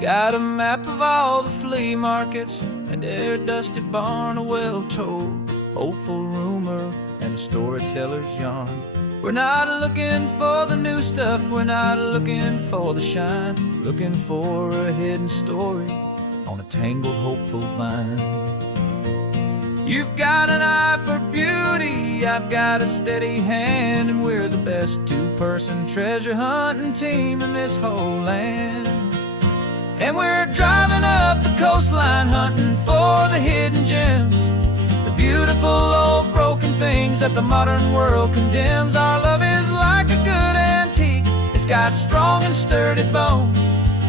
Got a map of all the flea markets and every dusty barn, a well-told, hopeful rumor and a storyteller's yarn. We're not looking for the new stuff, we're not looking for the shine, looking for a hidden story on a tangled, hopeful vine. You've got an eye for beauty, I've got a steady hand, and we're the best two-person treasure hunting team in this whole land. And we're driving up the coastline hunting for the hidden gems, the beautiful old broken things that the modern world condemns. Our love is like a good antique, it's got strong and sturdy bones,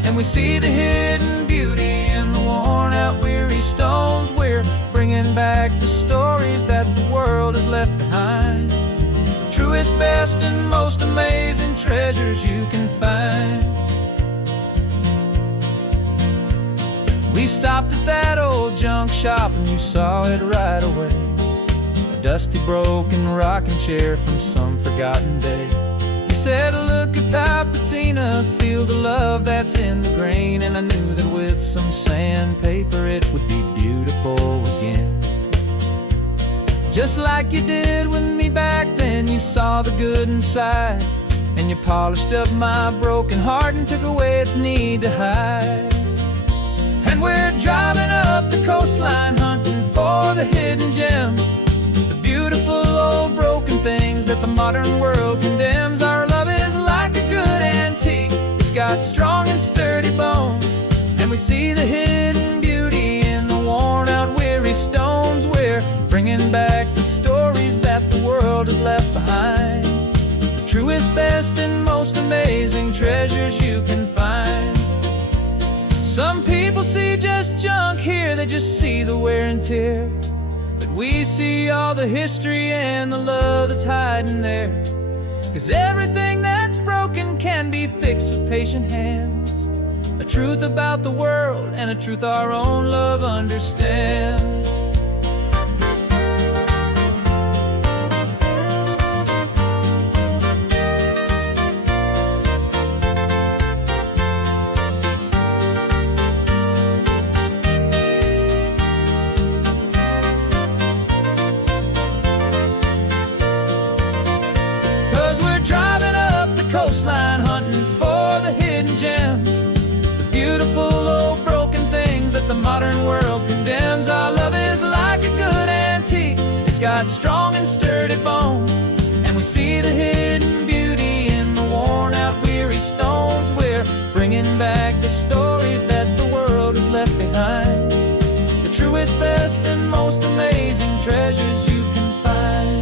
and we see the hidden beauty in the worn out weary stones. We're bringing back the stories that the world has left behind, the truest, best, and most amazing treasures you can find. We stopped at that old junk shop and you saw it right away, a dusty, broken rocking chair from some forgotten day. You said, look at that patina, feel the love that's in the grain, and I knew that with some sandpaper it would be beautiful again. Just like you did with me back then, you saw the good inside, and you polished up my broken heart and took away its need to hide. And we're driving up the coastline hunting for the hidden gems, the beautiful old broken things that the modern world condemns. Our love is like a good antique, it's got strong and sturdy bones, and we see the hidden beauty in the worn out weary stones. We're bringing back the stories that the world has left behind, the truest, best, and most amazing treasures you can find. Some people see just junk here, they just see the wear and tear, but we see all the history and the love that's hiding there. 'Cause everything that's broken can be fixed with patient hands, a truth about the world and a truth our own love understands. Coastline hunting for the hidden gems, the beautiful old broken things that the modern world condemns. Our love is like a good antique, it's got strong and sturdy bones, and we see the hidden beauty in the worn out weary stones. We're bringing back the stories that the world has left behind, the truest, best, and most amazing treasures you can find.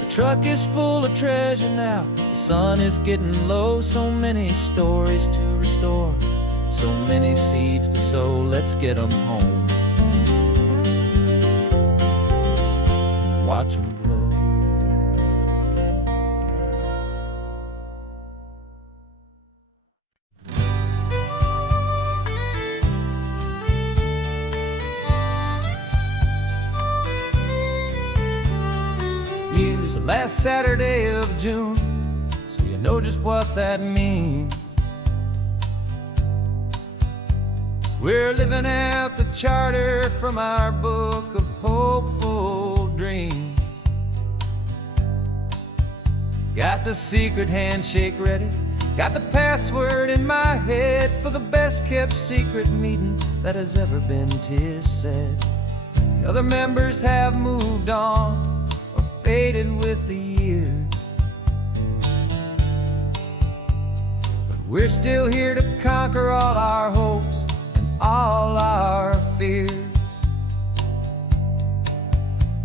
The truck is full of treasure now, the sun is getting low. So many stories to restore, so many seeds to sow. Let's get them home and watch them blow. Use the last Saturday of June, so you know just what that means. We're living out the charter from our book of hopeful dreams. Got the secret handshake ready, got the password in my head for the best kept secret meeting that has ever been, 'tis said. The other members have moved on, faded with the years, but we're still here to conquer all our hopes and all our fears.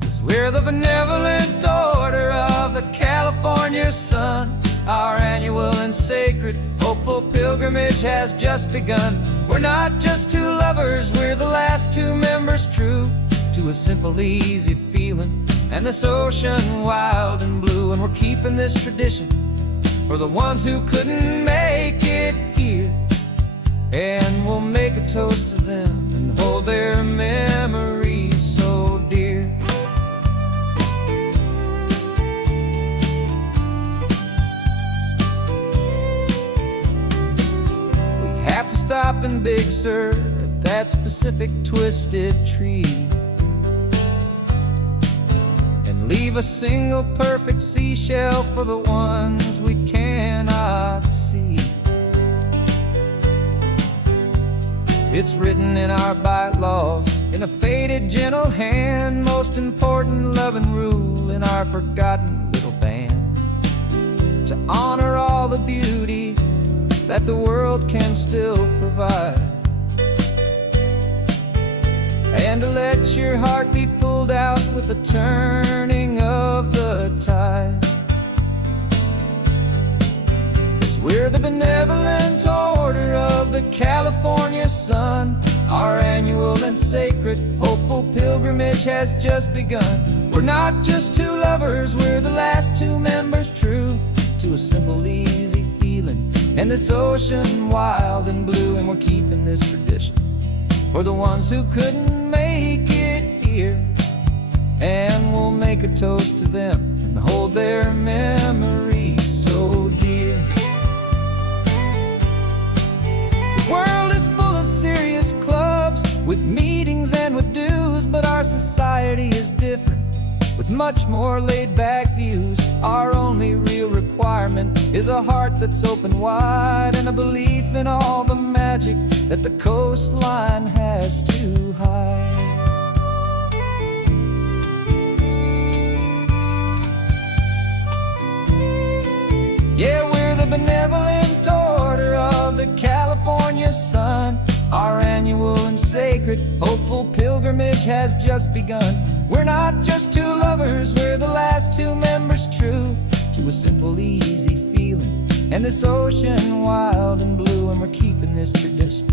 'Cause we're the benevolent order of the California sun. Our annual and sacred hopeful pilgrimage has just begun. We're not just two lovers, we're the last two members true to a simple, easy feeling and this ocean wild and blue. And we're keeping this tradition for the ones who couldn't make it here, and we'll make a toast to them and hold their memories so dear. stop in Big Sur at that specific twisted tree and leave a single perfect seashell for the ones we cannot see. It's written in our bylaws, in a faded gentle hand, most important loving rule in our forgotten little band, to honor all the beauty that the world can still provide, and to let your heart be pulled out with the turning of the tide. 'Cause we're the benevolent order of the California sun. Our annual and sacred hopeful pilgrimage has just begun. We're not just two lovers, we're the last two members true to a simple, easy feeling, and this ocean wild and blue. And we're keeping this tradition for the ones who couldn't make it here, and we'll make a toast to them and hold their memories so dear. The world is full of serious clubs with meetings and with dues, but our society is different with much more laid-back views. Our only real requirement is a heart that's open wide, and a belief in all the magic that the coastline has to hide. Yeah, we're the benevolent order of the California sun. Our annual and sacred hopeful pilgrimage has just begun. We're not just two lovers, we're the last two members true to a simple, easy feeling, and this ocean wild and blue. And we're keeping this tradition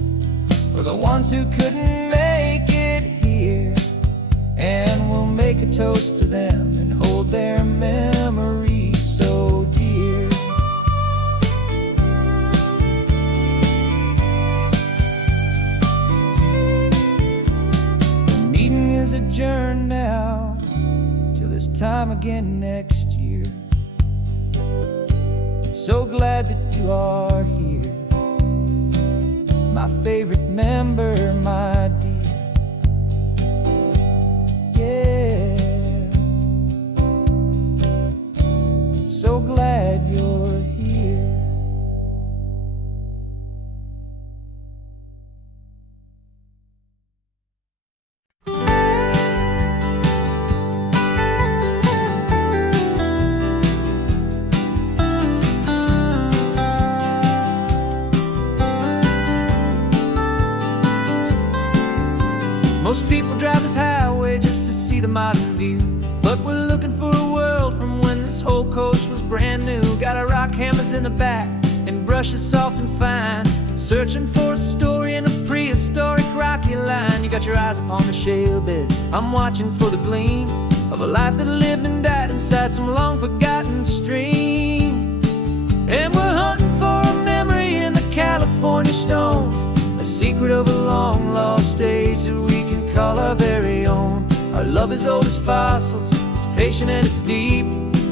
for the ones who couldn't make it here, and we'll make a toast to them and hold their memories so dear. The meeting is adjourned now till this time again next year. So glad that you are here, my favorite member, my dear. Yeah, so glad you're here. Most people drive this highway just to see the modern view, but we're looking for a world from when this whole coast was brand new. Got our rock hammers in the back and brushes soft and fine, searching for a story in a prehistoric rocky line. You got your eyes upon the shale beds, I'm watching for the gleam of a life that lived and died inside some long forgotten stream. And we're hunting for a memory in the California stone, a secret of a long lost age that we can call our very own. Our love is old as fossils, it's patient and it's deep,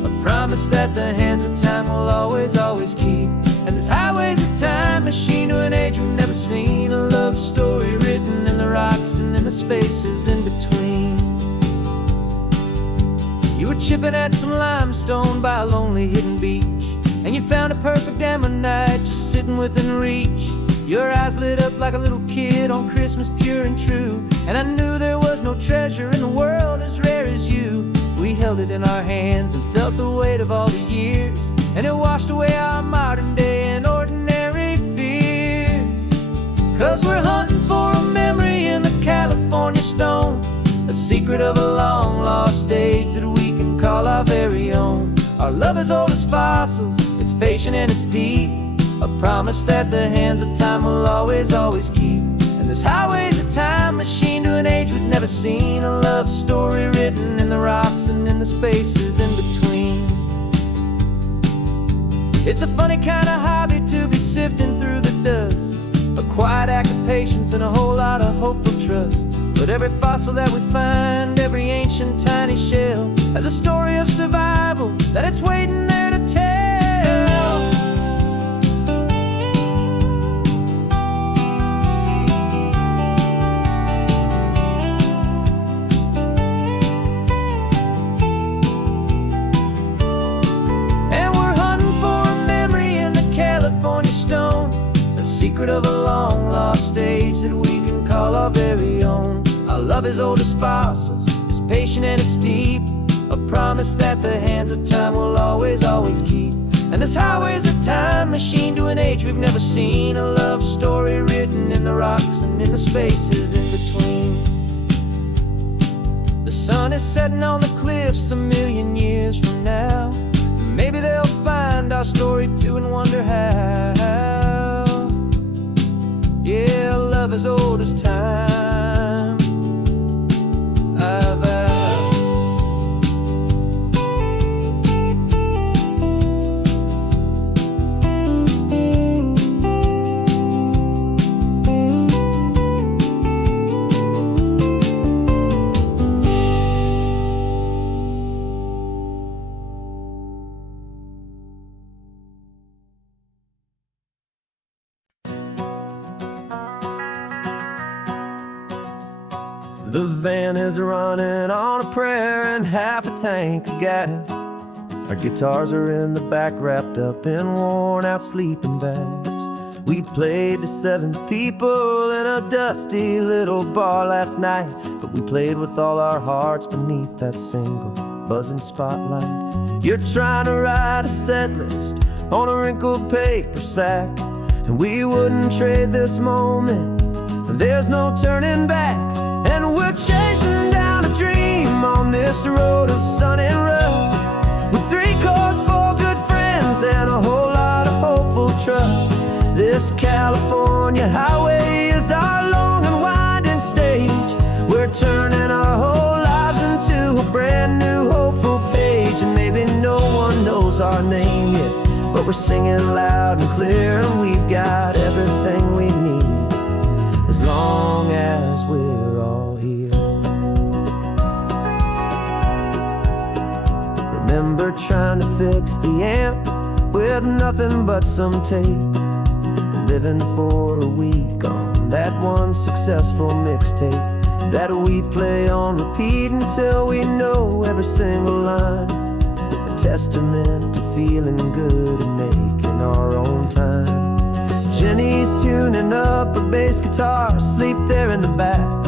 a promise that the hands of time will always, always keep. And this highway's a time machine to an age we've never seen, a love story written in the rocks and in the spaces in between. You were chipping at some limestone by a lonely hidden beach, and you found a perfect ammonite just sitting within reach. Your eyes lit up like a little kid on Christmas, pure and true, and I knew there was no treasure in the world as rare as you. We held it in our hands and felt the weight of all the years, and it washed away our modern day and ordinary fears. 'Cause we're hunting for a memory in the California stone, a secret of a long lost age that we can call our very own. Our love is old as fossils, it's patient and it's deep, a promise that the hands of time will always, always keep. And this highway's a time machine to an age we've never seen, a love story written in the rocks and in the spaces in between. It's a funny kind of hobby to be sifting through the dust, a quiet act of patience and a whole lot of hopeful trust. But every fossil that we find, every ancient tiny shell, has a story of survival that it's waiting there to tell. secret of a long-lost age that we can call our very own. Our love is old as fossils, it's patient and it's deep, a promise that the hands of time will always, always keep. And this highway's a time machine to an age we've never seen, a love story written in the rocks and in the spaces in between. The sun is setting on the cliffs a million years from now. Maybe they'll find our story too and wonder how. Yeah, love as old as time, I vow. The van is running on a prayer and half a tank of gas. Our guitars are in the back, wrapped up in worn-out sleeping bags. We played to 7 people in a dusty little bar last night, but we played with all our hearts beneath that single buzzing spotlight. You're trying to write a set list on a wrinkled paper sack, and we wouldn't trade this moment, and there's no turning back. And we're chasing down a dream on this road of sun and rust, with 3 chords, 4 good friends, and a whole lot of hopeful trust. This California highway is our long and winding stage. We're turning our whole lives into a brand new hopeful page. And maybe no one knows our name yet, but we're singing loud and clear, and we've got everything we need, as long as we're all here. Remember trying to fix the amp with nothing but some tape, living for a week on that one successful mixtape that we play on repeat until we know every single line, a testament to feeling good and making our own time. Jenny's tuning up her bass guitar, asleep there in the back.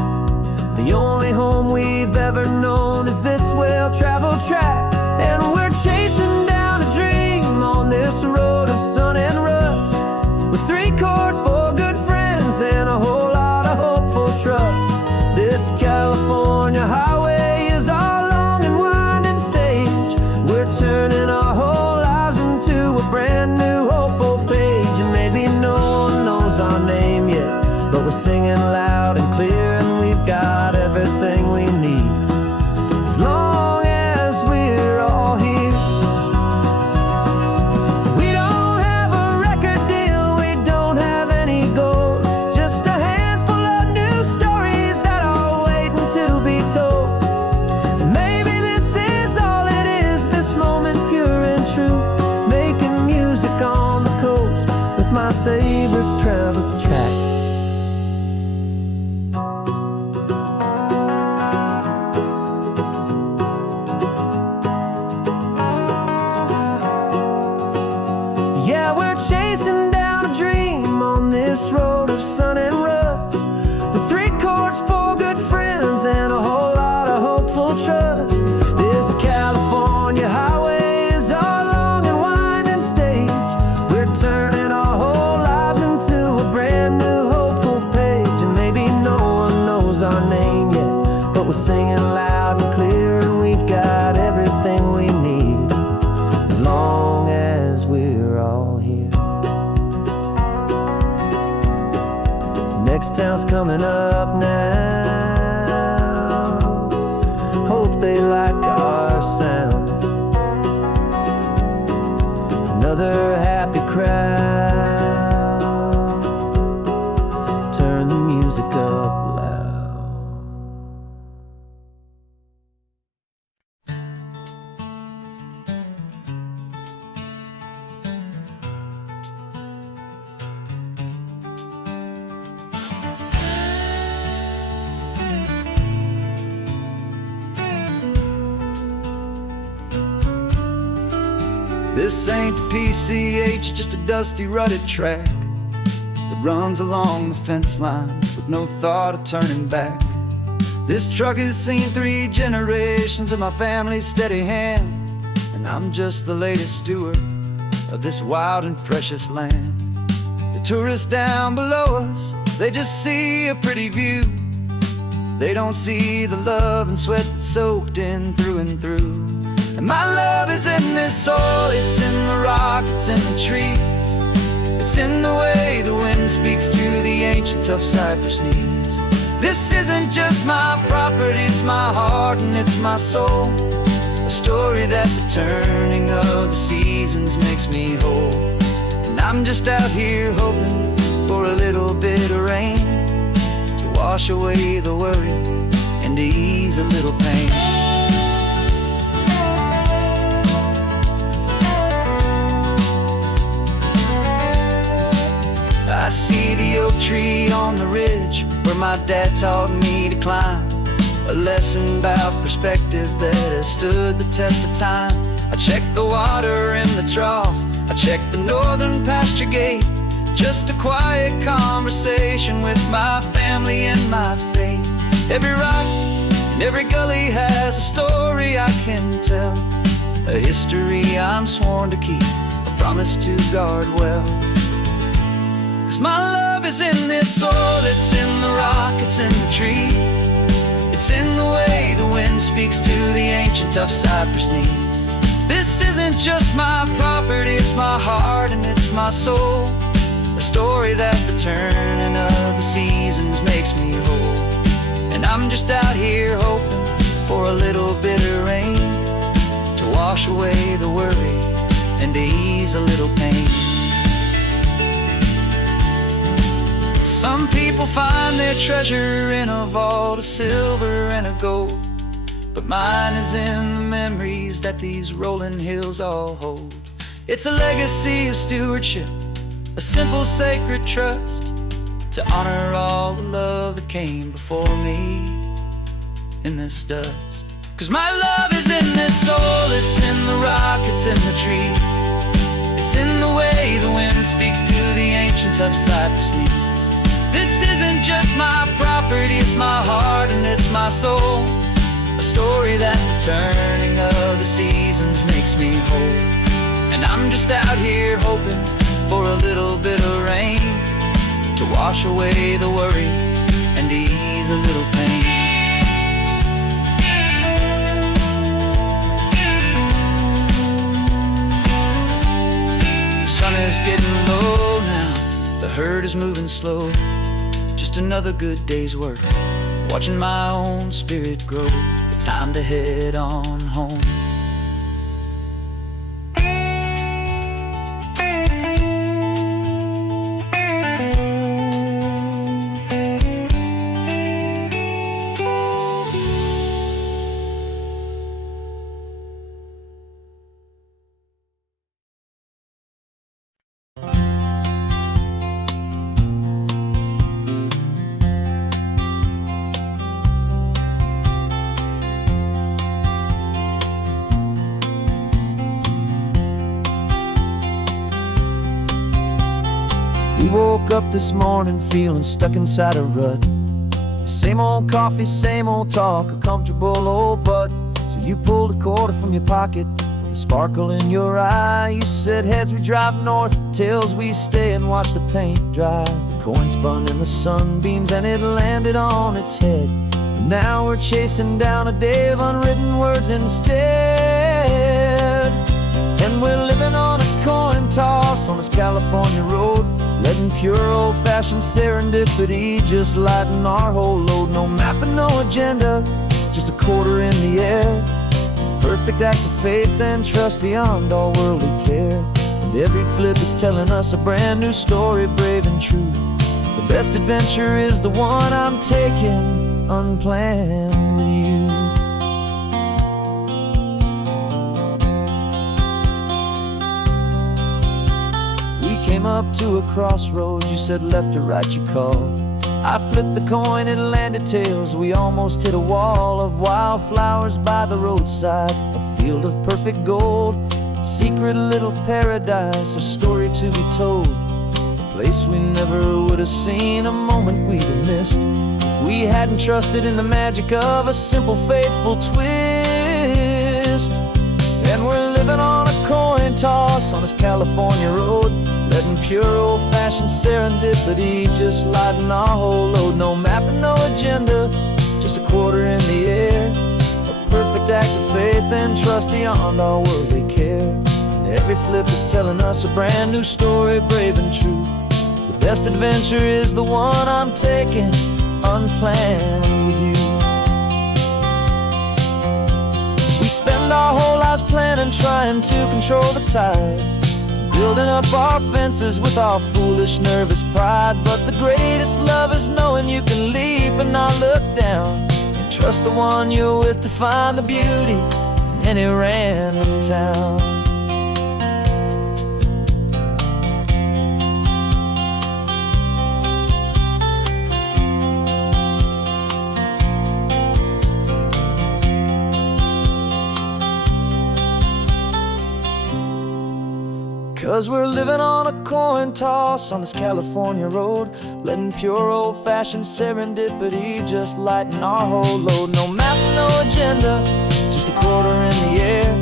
The only home we've ever known is this well-traveled track. And we're chasing down a dream on this road of sun and rust, with 3 chords, 4 good friends, and a whole lot of hopeful trust. This California highway is our long and winding stage. We're turning our whole lives into a brand new hopeful page. And maybe no one knows our name yet, but we're singing loud and clear, and we've got everything we need, as long as we're all here. We don't have a record deal, we don't have any gold, just a handful of new stories that are waiting to be told. And maybe this is all it is, this moment pure and true, making music on the coast with my favorite travel track. Yeah, we're chasing down a dream on this road of sun and rust, with 3 chords, 4 good friends, and a whole lot of hopeful trust. This California highway is our long and winding stage. We're turning our whole lives into a brand new hopeful page. And maybe no one knows our name yet, but we're singing loud and clear, and we've got everything we need, as long as we're all here. Next town's coming up now, hope they like our sound. Another happy crowd, turn the music up loud. This ain't PCH, just a dusty rutted track that runs along the fence line with no thought of turning back. This truck has seen 3 generations of my family's steady hand, and I'm just the latest steward of this wild and precious land. The tourists down below us, they just see a pretty view. They don't see the love and sweat that's soaked in through and through. And my love is in this soil, it's in the rock, it's in the trees. It's in the way the wind speaks to the ancient tough cypress knees. This isn't just my property, it's my heart and it's my soul. A story that the turning of the seasons makes me whole. And I'm just out here hoping for a little bit of rain to wash away the worry and to ease a little pain. I see the oak tree on the ridge where my dad taught me to climb. A lesson about perspective that has stood the test of time. I check the water in the trough, I check the northern pasture gate. Just a quiet conversation with my family and my faith. Every rock and every gully has a story I can tell. A history I'm sworn to keep, a promise to guard well. 'Cause my love is in this soil, it's in the rock, it's in the trees. It's in the way the wind speaks to the ancient tough cypress knees. This isn't just my property, it's my heart and it's my soul. A story that the turning of the seasons makes me whole. And I'm just out here hoping for a little bit of rain to wash away the worry and to ease a little pain. Some people find their treasure in a vault of silver and of gold, but mine is in the memories that these rolling hills all hold. It's a legacy of stewardship, a simple sacred trust, to honor all the love that came before me in this dust. 'Cause my love is in this soil, it's in the rock, it's in the trees. It's in the way the wind speaks to the ancient tough cypress knees. This isn't just my property, it's my heart and it's my soul. A story that the turning of the seasons makes me whole. And I'm just out here hoping for a little bit of rain to wash away the worry and ease a little pain. The sun is getting low now, the herd is moving slow. Just another good day's work, watching my own spirit grow. Time to head on home. We woke up this morning feeling stuck inside a rut. Same old coffee, same old talk, a comfortable old butt. So you pulled a quarter from your pocket with a sparkle in your eye. You said, heads we drive north, tails we stay and watch the paint dry. The coin spun in the sunbeams and it landed on its head. And now we're chasing down a day of unwritten words instead. And we're living on a coin toss on this California road, letting pure old-fashioned serendipity just lighten our whole load. No map and no agenda, just a quarter in the air. Perfect act of faith and trust beyond all worldly care. And every flip is telling us a brand new story, brave and true. The best adventure is the one I'm taking unplanned with you. Came up to a crossroads, you said left or right you called. I flipped the coin, it landed tails. We almost hit a wall of wildflowers by the roadside, a field of perfect gold, secret little paradise, a story to be told. place we never would have seen, a moment we'd have missed if we hadn't trusted in the magic of a simple, faithful twist. And we're living on a coin toss on this California road, letting pure old-fashioned serendipity just lighten our whole load. No map and no agenda, just a quarter in the air, a perfect act of faith and trust beyond our worldly care. And every flip is telling us a brand new story, brave and true. The best adventure is the one I'm taking, unplanned with you. We spend our whole lives planning, trying to control the tide, building up our fences with our foolish, nervous pride. But the greatest love is knowing you can leap and not look down, and trust the one you're with to find the beauty in any random town. 'Cause we're living on a coin toss on this California road, letting pure old-fashioned serendipity just lighten our whole load. No map, no agenda, just a quarter in the air,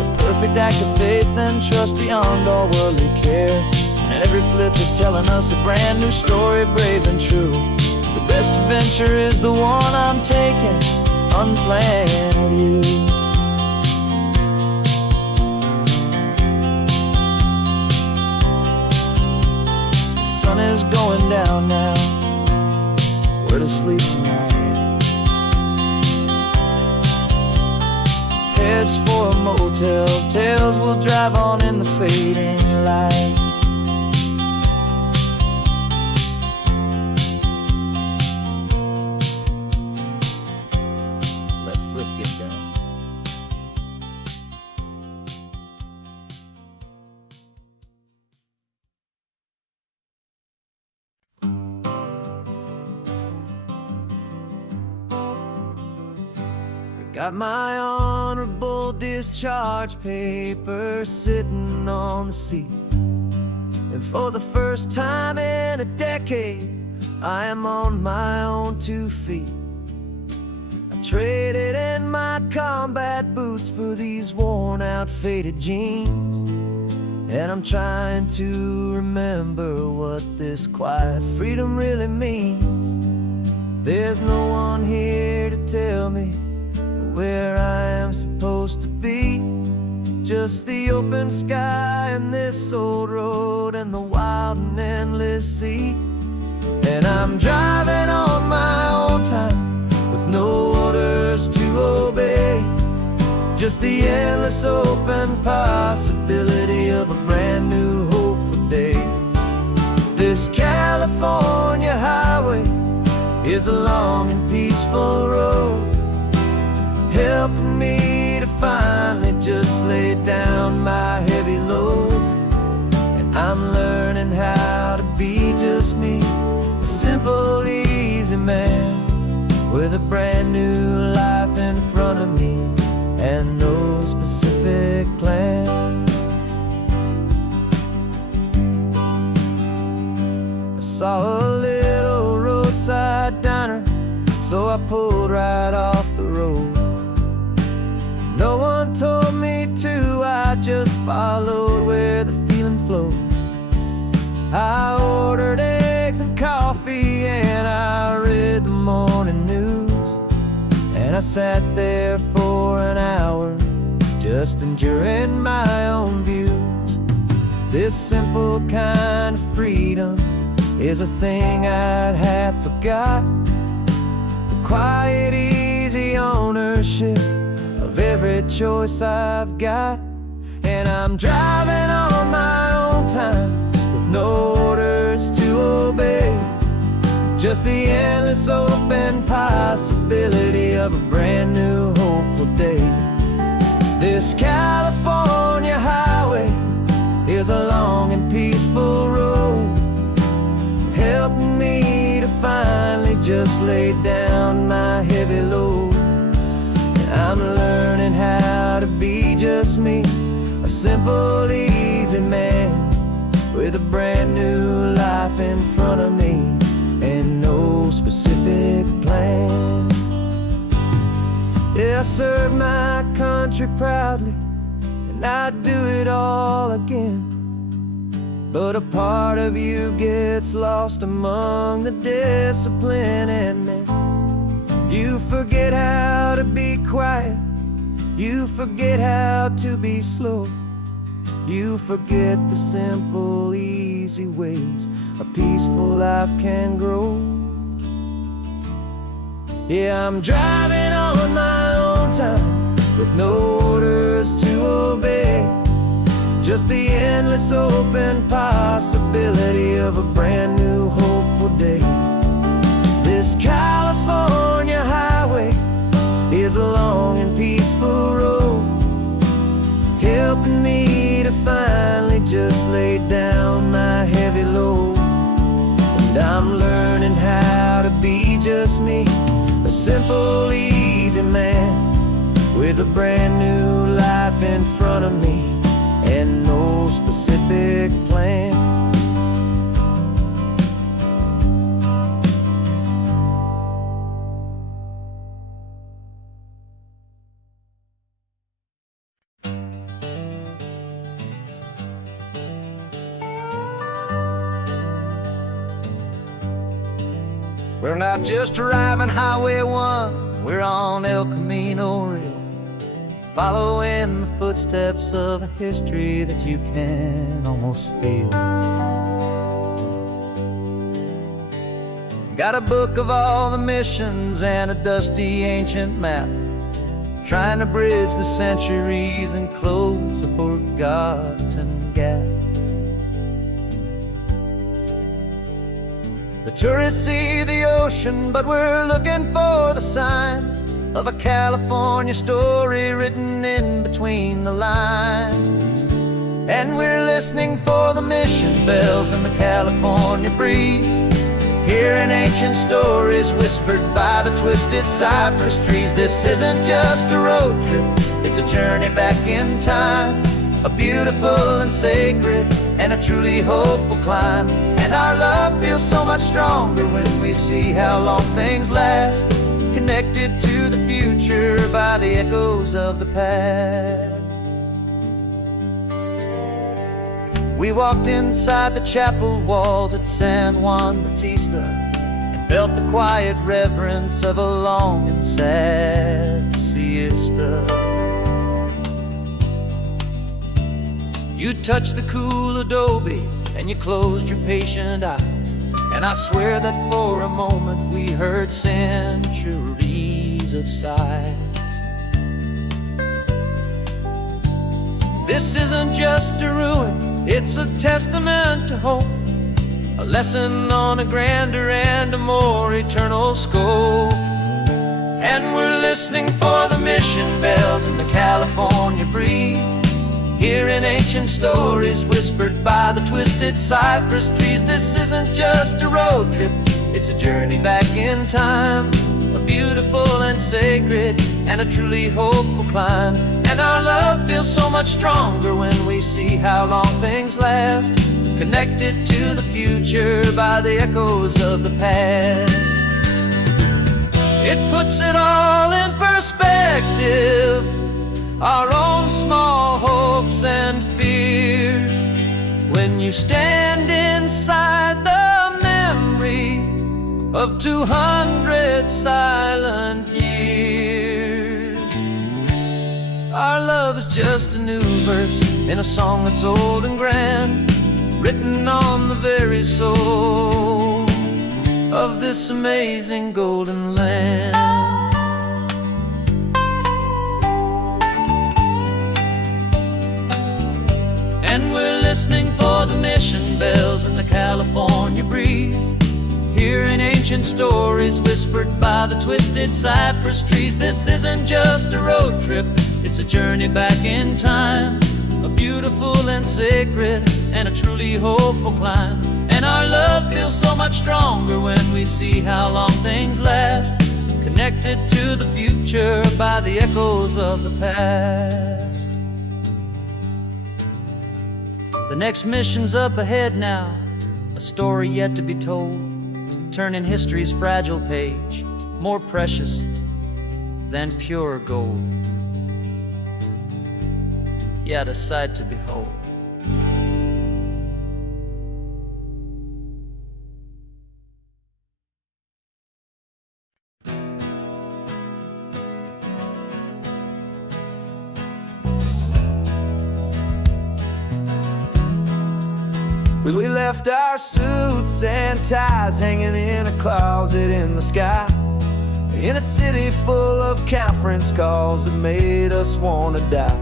a perfect act of faith and trust beyond all worldly care. And every flip is telling us a brand new story, brave and true. The best adventure is the one I'm taking, unplanned with you. The sun is going down now, we're to sleep tonight. Heads for a motel, tails will drive on in the fading light. Let's flip get down. Got my honorable discharge paper sitting on the seat, and for the first time in a decade, I am on my own 2 feet. I traded in my combat boots for these worn out, faded jeans, and I'm trying to remember what this quiet freedom really means. There's no one here to tell me where I am supposed to be, just the open sky and this old road and the wild and endless sea. And I'm driving on my own time with no orders to obey, just the endless open possibility of a brand new hopeful day. This California highway is a long and peaceful road, helping me to finally just lay down my heavy load. And I'm learning how to be just me, a simple, easy man with a brand new life in front of me and no specific plan. I saw a little roadside diner, so I pulled right off the road. No one told me to, I just followed where the feeling flowed. I ordered eggs and coffee and I read the morning news, and I sat there for an hour just enduring my own views. This simple kind of freedom is a thing I'd half forgot, the quiet, easy ownership of every choice I've got. And I'm driving on my own time with no orders to obey, just the endless open possibility of a brand new hopeful day. This California highway is a long and peaceful road, helping me to finally just lay down my heavy load. I'm learning how to be just me, a simple, easy man with a brand new life in front of me and no specific plan. Yeah, I served my country proudly, and I'd do it all again. But a part of you gets lost among the discipline, and then you forget how to be quiet, you forget how to be slow, you forget the simple, easy ways a peaceful life can grow. Yeah, I'm driving on my own time with no orders to obey, just the endless open possibility of a brand new hopeful day. This California highway is a long and peaceful road, helping me to finally just lay down my heavy load. And I'm learning how to be just me, a simple, easy man with a brand new life in front of me and no specific plan. We're not just driving Highway 1, we're on El Camino Real, following the footsteps of a history that you can almost feel. Got a book of all the missions and a dusty ancient map, trying to bridge the centuries and close a forgotten gap. The tourists see the ocean, but we're looking for the signs of a California story written in between the lines. And we're listening for the mission bells in the California breeze, hearing ancient stories whispered by the twisted cypress trees. This isn't just a road trip, it's a journey back in time, a beautiful and sacred and a truly hopeful climb. And our love feels so much stronger when we see how long things last, connected to the future by the echoes of the past. We walked inside the chapel walls at San Juan Bautista and felt the quiet reverence of a long and sad siesta. You touched the cool adobe and you closed your patient eyes, and I swear that for a moment we heard centuries of sighs. This isn't just a ruin, it's a testament to hope, a lesson on a grander and a more eternal scope. And we're listening for the mission bells in the California breeze, hearing ancient stories whispered by the twisted cypress trees. This isn't just a road trip, it's a journey back in time, a beautiful and sacred and a truly hopeful climb. And our love feels so much stronger when we see how long things last, connected to the future by the echoes of the past. It puts it all in perspective, our own small hopes and fears, when you stand inside the memory of 200 silent years. Our love is just a new verse in a song that's old and grand, written on the very soul of this amazing golden land. And we're listening for the mission bells in the California breeze, hearing ancient stories whispered by the twisted cypress trees. This isn't just a road trip, it's a journey back in time, a beautiful and sacred and a truly hopeful climb. And our love feels so much stronger when we see how long things last, connected to the future by the echoes of the past. The next mission's up ahead now, a story yet to be told, turning history's fragile page more precious than pure gold. Yet a sight to behold. We left our suits and ties hanging in a closet in the sky, in a city full of conference calls that made us wanna die.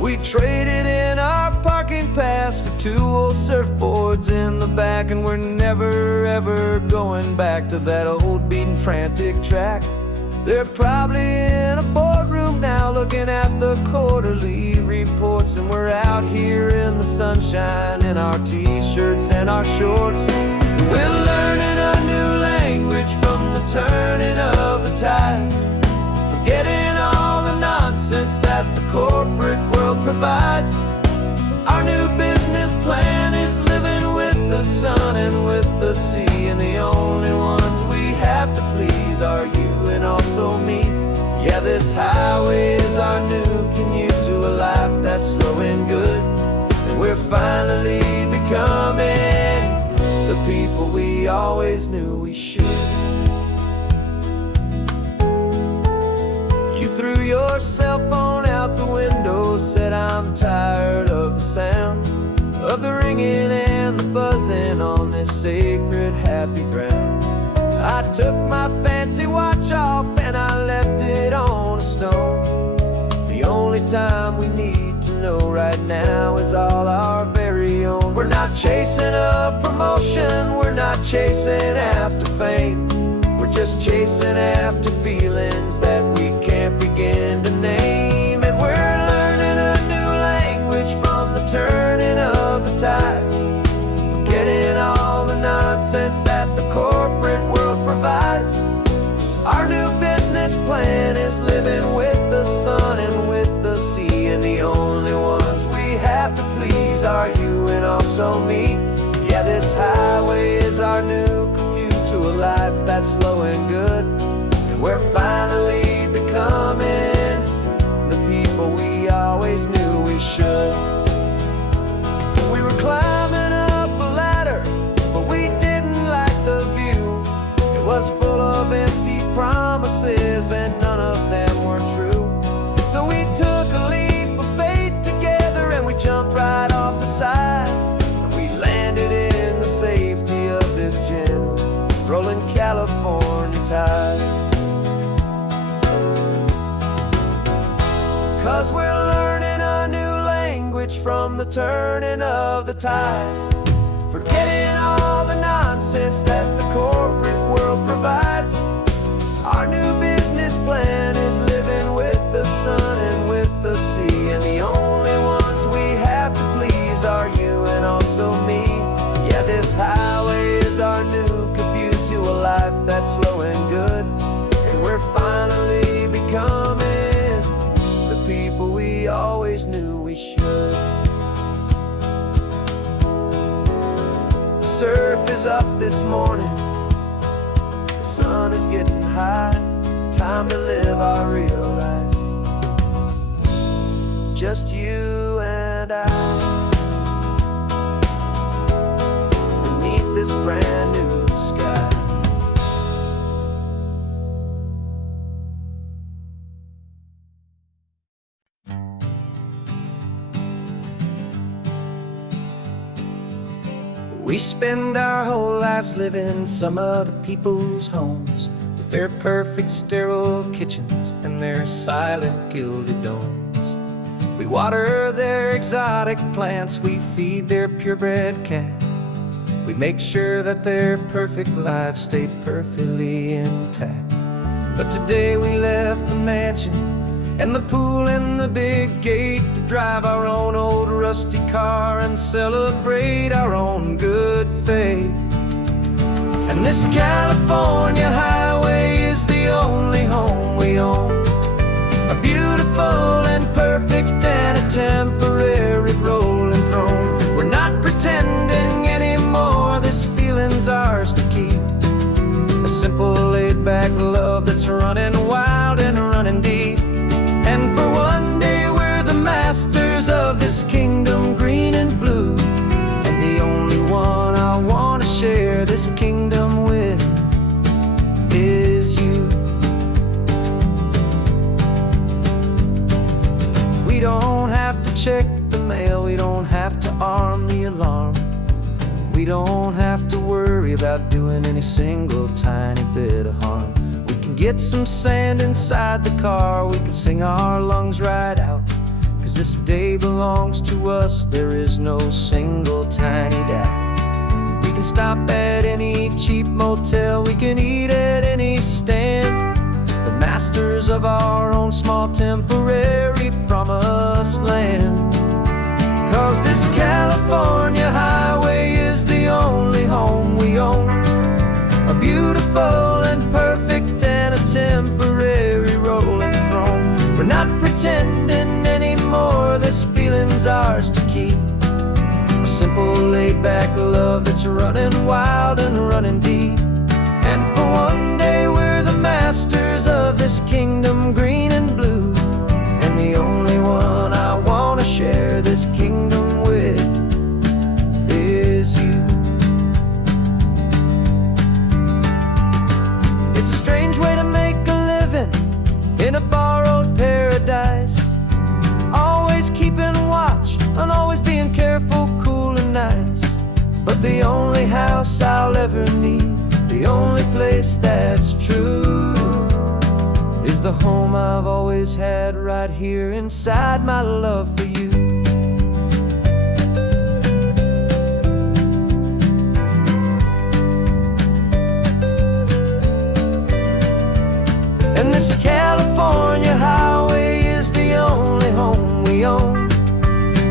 We traded in our parking pass for 2 old surfboards in the back, and we're never ever going back to that old beaten frantic track. They're probably in a boardroom now looking at the quarterly reports, and we're out here in the sunshine in our t-shirts and our shorts. We're learning a new language from the turning of the tides, forgetting all the nonsense that the corporate world provides. Our new business plan is living with the sun and with the sea, and the only ones we have to please are you and also me. Yeah, this highway is our new commute to a life that's slow and good, and we're finally becoming the people we always knew we should. You threw your cell phone out the window, said I'm tired of the sound of the ringing and the buzzing on this sacred happy ground. I took my fancy watch off and I left it on a stone. The only time we need to know right now is all our very own. We're not chasing a promotion, we're not chasing after fame, we're just chasing after feelings that we can't begin to name. And we're learning a new language from the turning of the tides, forgetting all the nonsense that the corporate world provides. Our new business plan is living with the sun and with the sea, and the only ones we have to please are you and also me. Yeah, this highway is our new commute to a life that's slow and good, and we're finally becoming the people we always knew we should. We were climbing up a ladder, but we didn't like the view. It was full of empty promises and none of them were true. So we took a leap of faith together and we jumped right off the side, and we landed in the safety of this gentle rolling California tide. 'Cause we're learning a new language from the turning of the tides, forgetting all the nonsense that the corporate world provides. Our new business plan is living with the sun and with the sea, and the only ones we have to please are you and also me. Yeah, this highway is our new commute to a life that's slow and good, and we're finally becoming the people we always knew we should. The surf is up this morning, the sun is getting high, time to live our real life, just you and I, beneath this brand new sky. We spend our whole lives living some other people's homes, with their perfect sterile kitchens and their silent gilded domes. We water their exotic plants, we feed their purebred cat, we make sure that their perfect lives stayed perfectly intact. But today we left the mansion and the pool and the big gate to drive our own old rusty car and celebrate our own good faith. And this California highway is the only home we own, a beautiful and perfect and a temporary rolling throne. We're arm the alarm. We don't have to worry about doing any single tiny bit of harm. We can get some sand inside the car, we can sing our lungs right out. 'Cause this day belongs to us, there is no single tiny doubt. We can stop at any cheap motel, we can eat at any stand. The masters of our own small temporary promised land. 'Cause this California highway is the only home we own. A beautiful and perfect and a temporary rolling throne. We're not pretending anymore, this feeling's ours to keep. A simple laid-back love that's running wild and running deep. And for one day we're the masters of this kingdom green and blue. And the only one I wanna share this kingdom with is you. It's a strange way to make a living in a borrowed paradise. Always keeping watch and always being careful, cool and nice. But the only house I'll ever need, the only place that's true, is the home I've always had right here inside my love for you. And this California highway is the only home we own.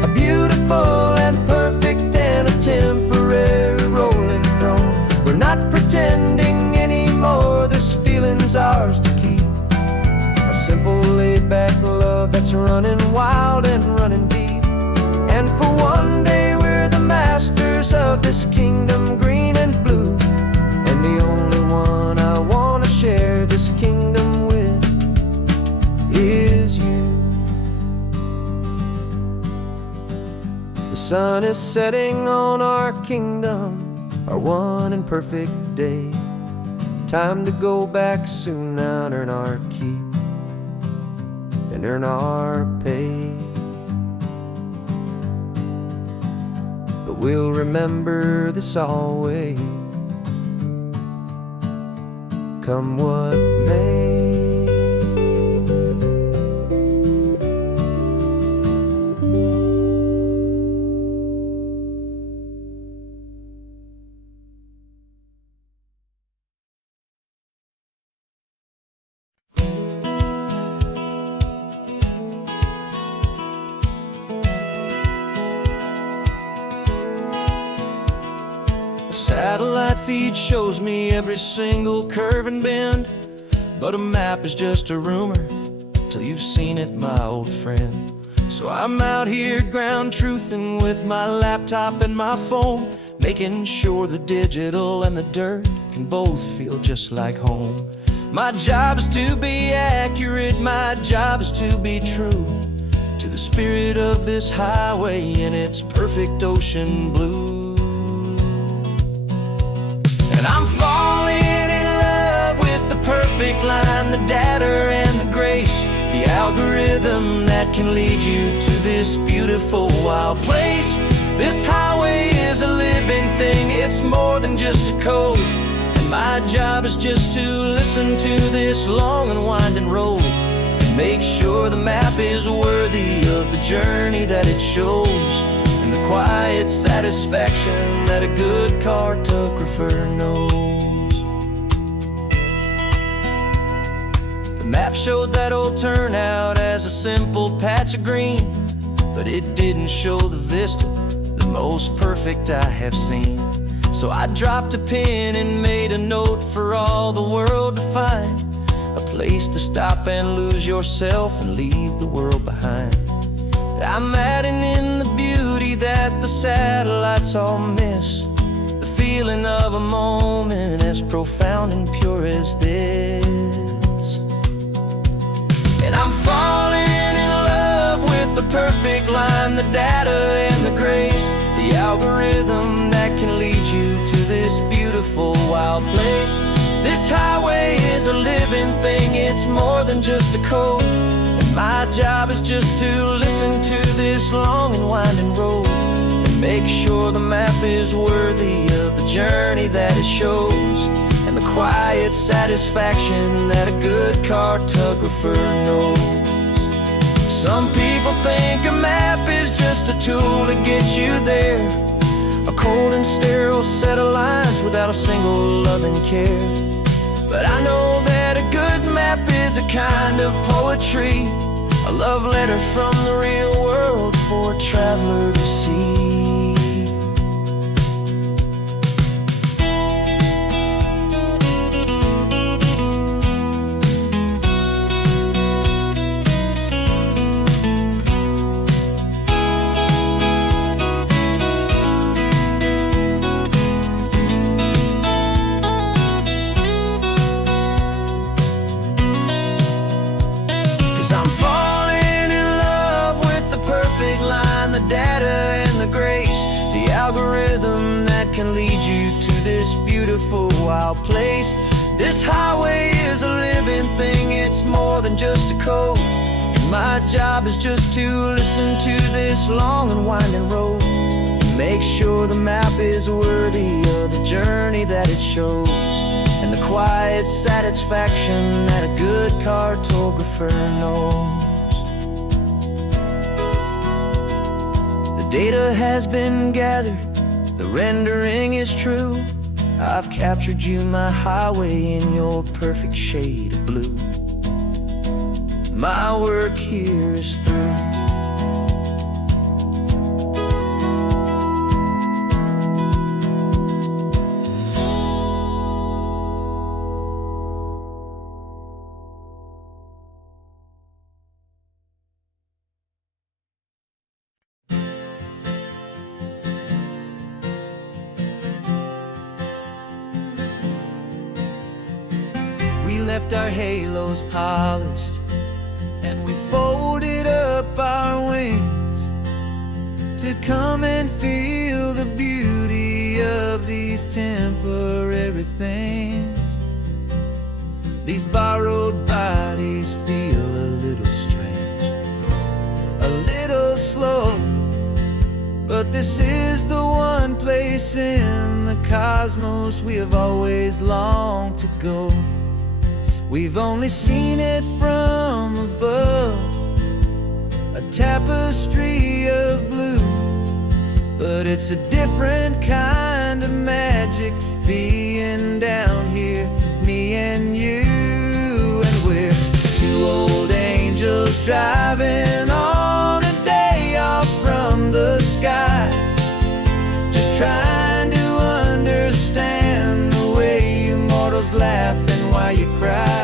A beautiful and perfect and a temporary rolling throne. We're not pretending anymore, this feeling's ours to keep. A simple laid-back love that's running wild and running deep. And for one day we're the masters of this kingdom green and blue. And the only one I wanna share this kingdom with is you. The sun is setting on our kingdom, our one and perfect day. Time to go back soon now and earn our keep and earn our pay. But we'll remember this always, come what may. Satellite feed shows me every single curve and bend, but a map is just a rumor till you've seen it, my old friend. So I'm out here ground truthing with my laptop and my phone, making sure the digital and the dirt can both feel just like home. My job is to be accurate, my job is to be true to the spirit of this highway in its perfect ocean blue. And I'm falling in love with the perfect line, the data and the grace, the algorithm that can lead you to this beautiful wild place. This highway is a living thing, it's more than just a code. And my job is just to listen to this long and winding road and make sure the map is worthy of the journey that it shows, and the quiet satisfaction that a good cartographer knows. The map showed that old turnout as a simple patch of green, but it didn't show the vista, the most perfect I have seen. So I dropped a pin and made a note for all the world to find, a place to stop and lose yourself and leave the world behind. I'm adding in the beauty that the satellites all miss, the feeling of a moment as profound and pure as this. And I'm falling in love with the perfect line, the data and the grace, the algorithm that can lead you to this beautiful wild place. This highway is a living thing, it's more than just a code. And my job is just to listen to this long and winding road and Make sure the map is worthy of the journey that it shows, and the quiet satisfaction that a good cartographer knows. Some people think a map is just a tool to get you there, a cold and sterile set of lines without a single loving care. But I know that a good map is a kind of poetry, a love letter from the real world for a traveler to see. 'Cause I'm falling in love with the perfect line, the data and the grace, the algorithm that can lead you to this beautiful wild place. This highway is a living thing, it's more than just a code, and my job is just to listen to this long and winding road, and make sure the map is worthy of the journey that it shows, and the quiet satisfaction that a good cartographer knows. The data has been gathered, the rendering is true. I've captured you, my highway, in your perfect shade of blue. My work here is through. We left our halos polished, and we folded up our wings to come and feel the beauty of these temporary things. These borrowed bodies feel a little strange, a little slow, but this is the one place in the cosmos we have always longed to go. We've only seen it from above, a tapestry of blue, but it's a different kind of magic being down here, me and you. And we're two old angels driving on a day off from the sky, just trying to understand the way you mortals laugh and why you cry.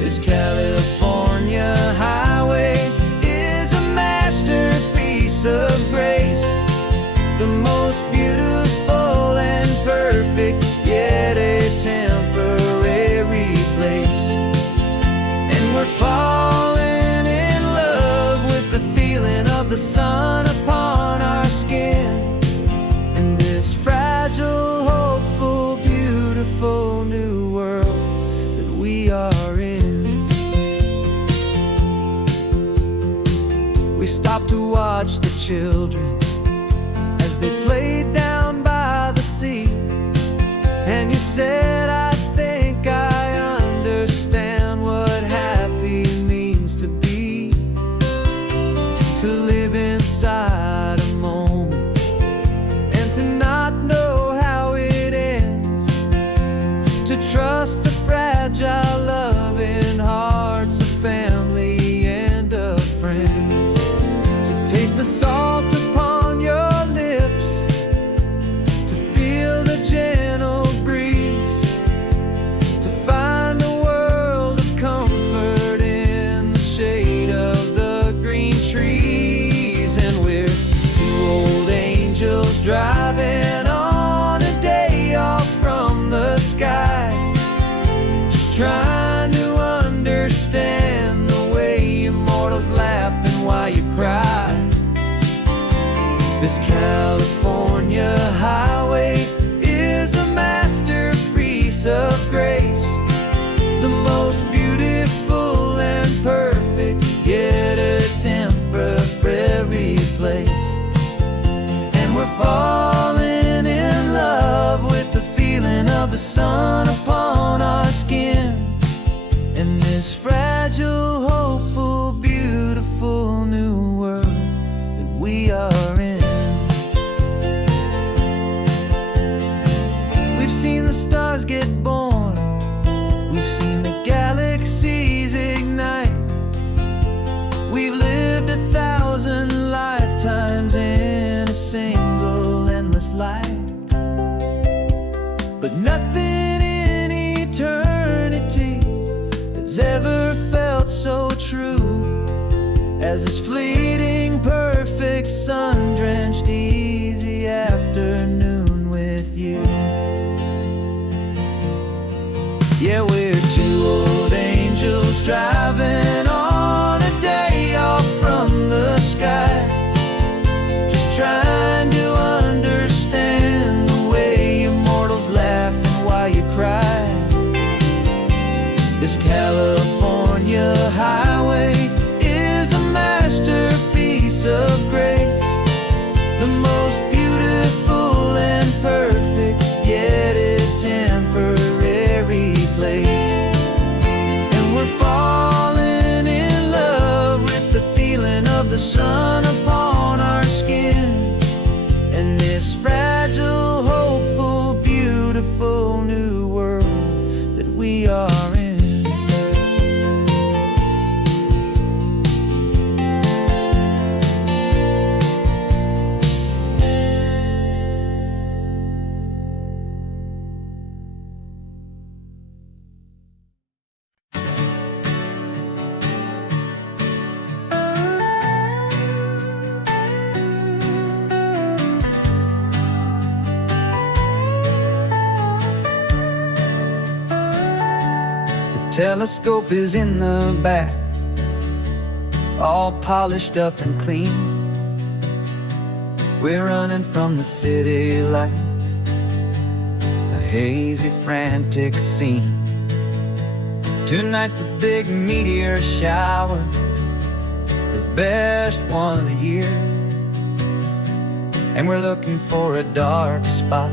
This California highway is a masterpiece of grace, the most beautiful and perfect, yet a temporary place. And we're falling in love with the feeling of the sun upon our skin, in this fragile, hopeful, beautiful new world that we are in. We stopped to watch the children as they played down by the sea, and you said, I think I understand what happy means to be, to live inside a moment and to not know how it ends, to trust the fragile loving hearts of family and of friends, to taste the salt upon your lips, to feel the gentle breeze, to find a world of comfort in the shade of the green trees. And we're two old angels driving on a day off from the sky, just trying to understand the way you mortals laugh and why you cry. This California highway is a masterpiece of grace, the most beautiful and perfect, yet a temporary place. falling in love with the feeling of the sun upon our skin, in this fragile, hopeful, beautiful new world that we are in. We've seen the stars get born, we've seen the galaxies ignite, we've lived 1,000 lifetimes in a single endless life. But nothing in eternity has ever felt so true as this fleeting, perfect, sun-drenched, easy afternoon with you. Yeah, we're two old angels driving on a day off from the sky, just trying to understand the way you mortals laugh and why you cry. This California highway is a masterpiece of grace, the most beautiful and perfect, yet a temporary place. And we're falling in love with the feeling of the sun upon our skin, and this fragile, hopeful, beautiful new world that we are in. Telescope is in the back, all polished up and clean. We're running from the city lights, a hazy, frantic scene. Tonight's the big meteor shower, the best one of the year. And we're looking for a dark spot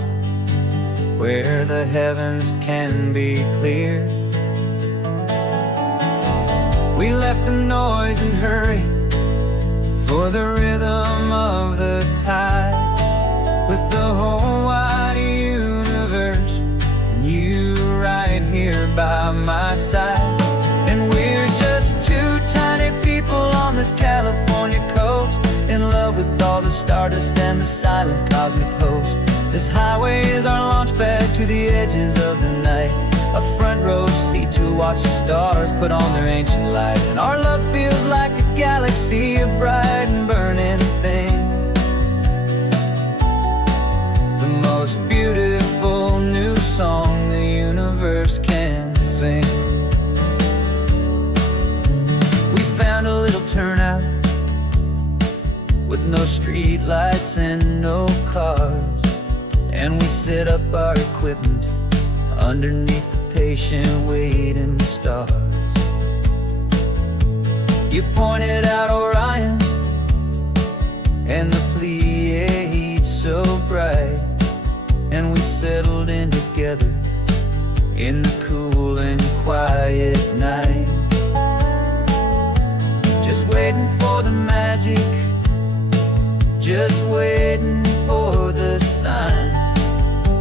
where the heavens can be clear. We left the noise and hurry for the rhythm of the tide, with the whole wide universe and you right here by my side. And we're just two tiny people on this California coast, in love with all the stardust and the silent cosmic host. This highway is our launch pad to the edges of the night, a front row seat to watch the stars put on their ancient light. And our love feels like a galaxy, a bright and burning thing, the most beautiful new song the universe can sing. We found a little turnout with no street lights and no cars, and we set up our equipment underneath the patient waiting stars. You pointed out Orion and the Pleiades so bright, and we settled in together in the cool and quiet night, just waiting for the magic, just waiting for the sign.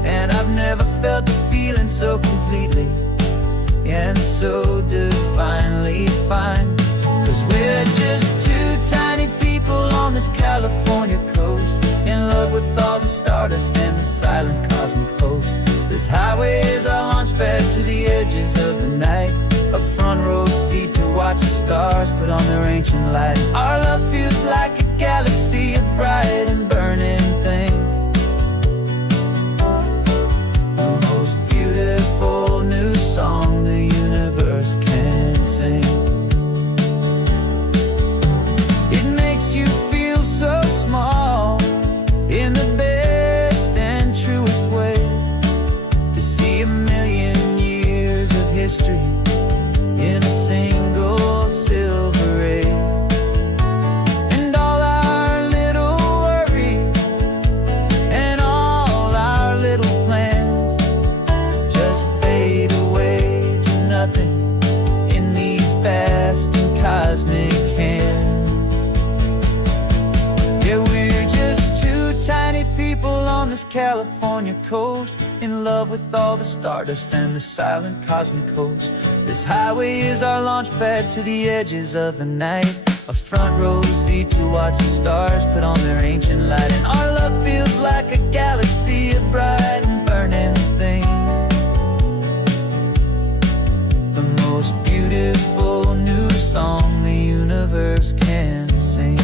And I've never felt the feeling so completely and so divinely fine, 'cause we're just two tiny people on this California coast, in love with all the stardust and the silent cosmic host. This highway is our launch pad to the edges of the night, a front row seat to watch the stars put on their ancient light. Our love feels like a galaxy, a bright and burning thing, the most beautiful new song the universe can sing. It makes you feel so small in the best and truest way, to see 1,000,000 years of history in a single silver ray. And this California coast, in love with all the stardust and the silent cosmic host. This highway is our launch pad to the edges of the night, a front row seat to watch the stars put on their ancient light. And our love feels like a galaxy, a bright and burning thing, the most beautiful new song the universe can sing.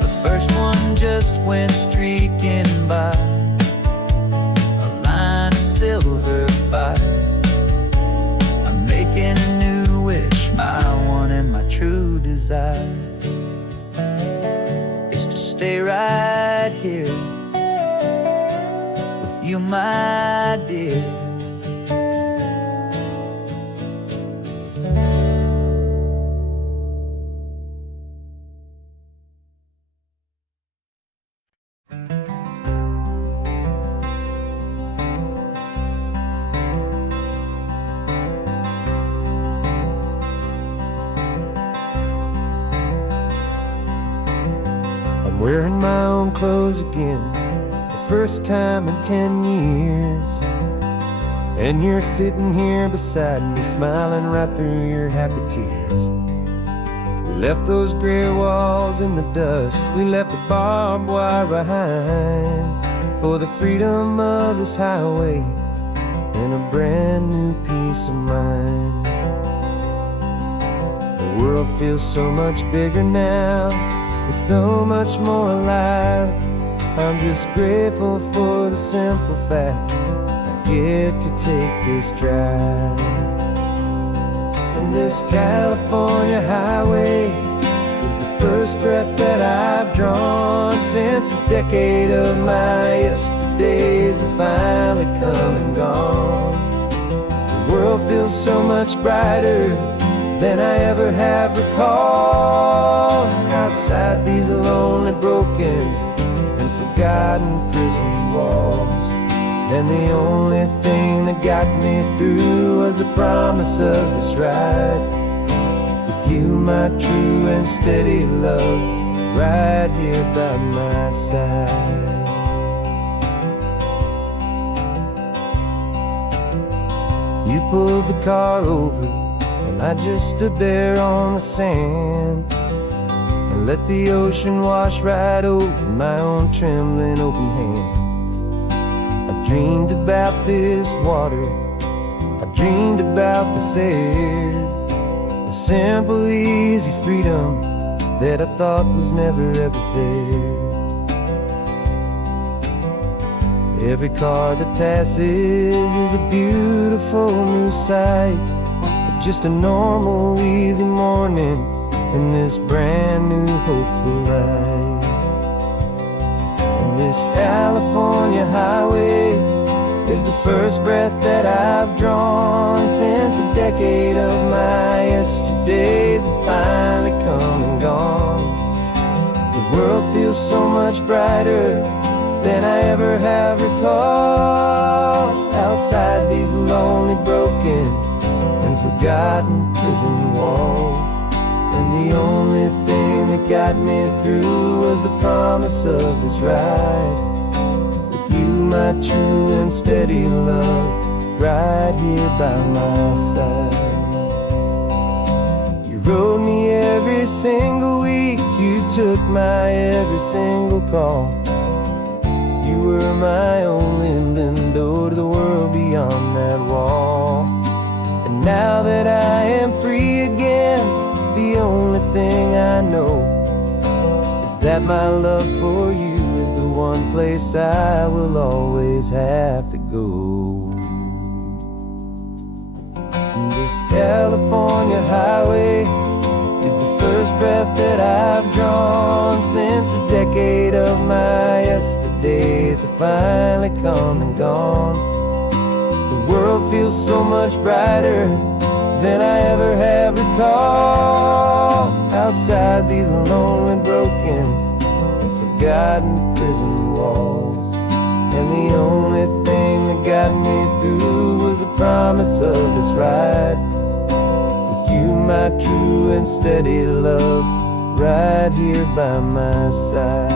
The first one just went streaking by, a line of silver fire. I'm making a new wish, my one and my true desire is to stay right here with you, my dear. I'm wearing my own clothes again, the first time in 10 years. And you're sitting here beside me, smiling right through your happy tears. We left those gray walls in the dust, we left the barbed wire behind, for the freedom of this highway and a brand new peace of mind. The world feels so much bigger now, it's so much more alive. I'm just grateful for the simple fact I get to take this drive. And this California highway is the first breath that I've drawn since a decade of my yesterdays have finally come and gone. The world feels so much brighter than I ever have recalled. Outside these lonely, broken, and forgotten prison walls, and the only thing that got me through was the promise of this ride with you, my true and steady love, right here by my side. You pulled the car over, and I just stood there on the sand and let the ocean wash right over my own trembling open hand. I dreamed about this water, I dreamed about this air, the simple, easy freedom that I thought was never ever there. Every car that passes is a beautiful new sight, just a normal, easy morning in this brand new, hopeful life. And this California highway is the first breath that I've drawn since a decade of my yesterdays have finally come and gone. The world feels so much brighter than I ever have recalled. Outside these lonely, broken, and forgotten prison walls, and the only thing that got me through was the promise of this ride with you, my true and steady love, right here by my side. You rode me every single week, you took my every single call. You were my only window to the world beyond that wall. And now that I am free again, the only thing I know is that my love for you is the one place I will always have to go. And this California highway is the first breath that I've drawn since a decade of my yesterdays have finally come and gone. The world feels so much brighter than I ever have recalled. Outside these lonely, broken, and forgotten prison walls, and the only thing that got me through was the promise of this ride with you, my true and steady love, right here by my side.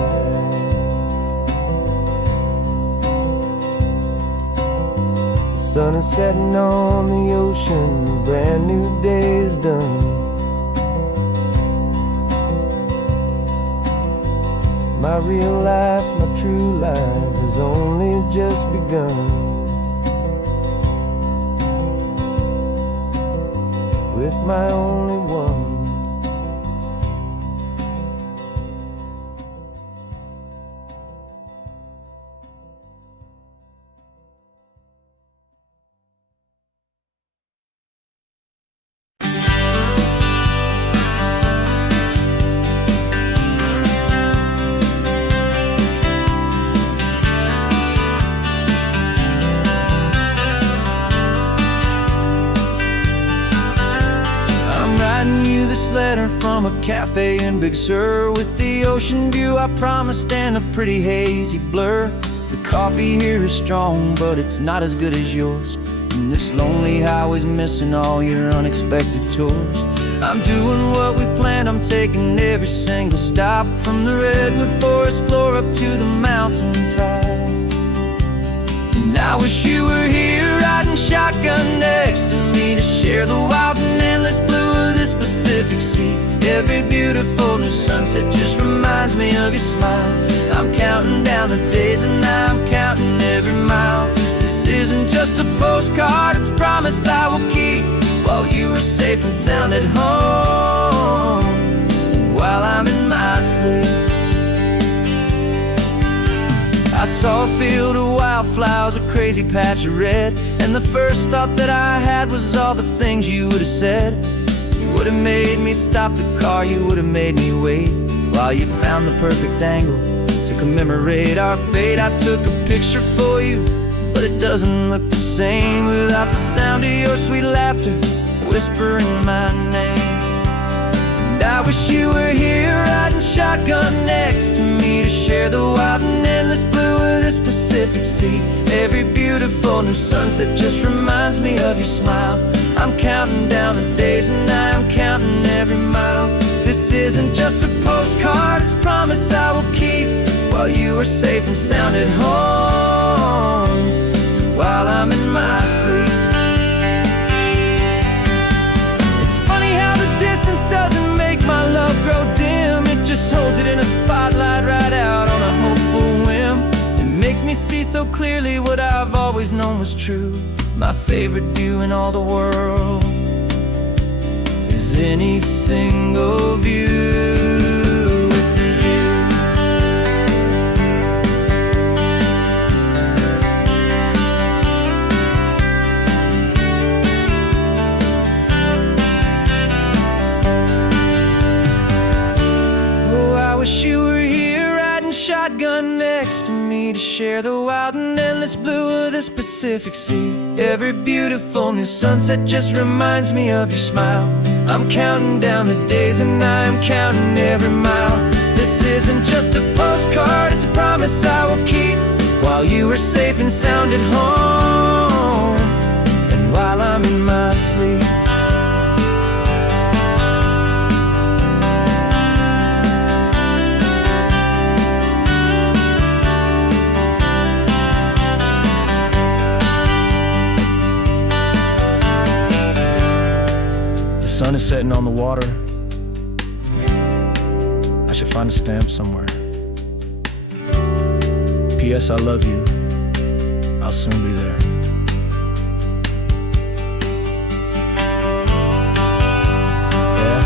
The sun is setting on the ocean, a brand new day is done. My real life, my true life has only just begun. With my only one. Letter from a cafe in Big Sur, with the ocean view I promised and a pretty hazy blur. The coffee here is strong, but it's not as good as yours, and this lonely highway's missing all your unexpected tours. I'm doing what we planned, I'm taking every single stop, from the redwood forest floor up to the mountain top. And I wish you were here riding shotgun next to me, to share the wild and endless blue of this Pacific Sea. Every beautiful new sunset just reminds me of your smile. I'm counting down the days and I'm counting every mile. This isn't just a postcard, it's a promise I will keep, while you are safe and sound at home, while I'm in my sleep. I saw a field of wildflowers, a crazy patch of red, and the first thought that I had was all the things you would have said. You would have made me stop the car, you would have made me wait, while you found the perfect angle to commemorate our fate. I took a picture for you, but it doesn't look the same without the sound of your sweet laughter whispering my name. And I wish you were here riding shotgun next to me, to share the wild and endless blue of this Pacific Sea. Every beautiful new sunset just reminds me of your smile. I'm counting down the days and I'm counting every mile. This isn't just a postcard, it's a promise I will keep, while you are safe and sound at home, while I'm in my sleep. It's funny how the distance doesn't make my love grow dim, it just holds it in a spotlight right out on a hopeful whim. It makes me see so clearly what I've always known was true. My favorite view in all the world is any single view with you. Oh, I wish you were here riding shotgun next to me, to share the wild and endless blue of this Pacific Sea. Every beautiful new sunset just reminds me of your smile. I'm counting down the days and I'm counting every mile. This isn't just a postcard, it's a promise I will keep, while you are safe and sound at home, and while I'm in my sleep. The sun is setting on the water. I should find a stamp somewhere. P.S. I love you. I'll soon be there. Yeah?